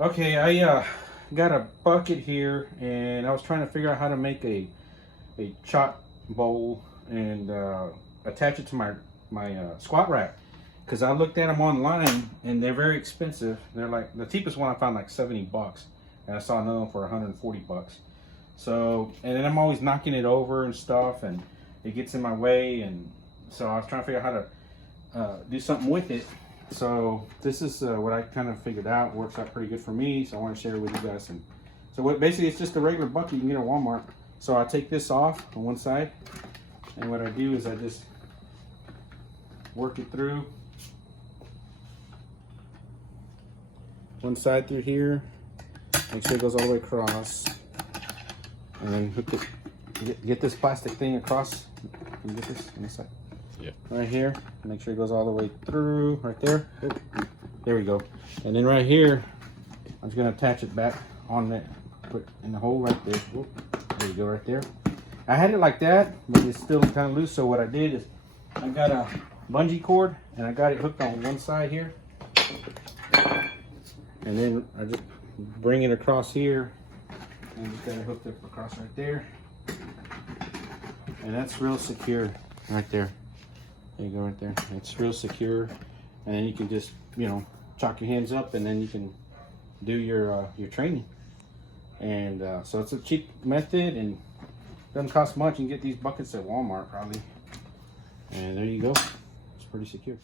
Okay, I got a bucket here, and I was trying to figure out how to make a chop bowl and attach it to my squat rack, because I looked at them online and they're very expensive. They're like, the cheapest one I found like 70 bucks, and I saw another one for 140 bucks. So, and then I'm always knocking it over and stuff, and it gets in my way, and so I was trying to figure out how to do something with it. So this is what I kind of figured out. Works out pretty good for me, so I want to share it with you guys. And so what, basically it's just a regular bucket you can get at Walmart. So I take this off on one side, and what I do is I just work it through one side through here, make sure it goes all the way across, and then hook it, get this plastic thing across. Can you get this on this side? Yeah. Right here, make sure it goes all the way through, right there. There we go. And then right here, I'm just gonna attach it back on that, put in the hole right there. There you go, right there. I had it like that, but it's still kind of loose, so what I did is I got a bungee cord, and I got it hooked on one side here. And then I just bring it across here, and just got it hooked up across right there. And that's real secure right there. There you go, right there. It's real secure, and then you can just, you know, chalk your hands up, and then you can do your training. And so it's a cheap method, and doesn't cost much. You can get these buckets at Walmart probably. And there you go. It's pretty secure.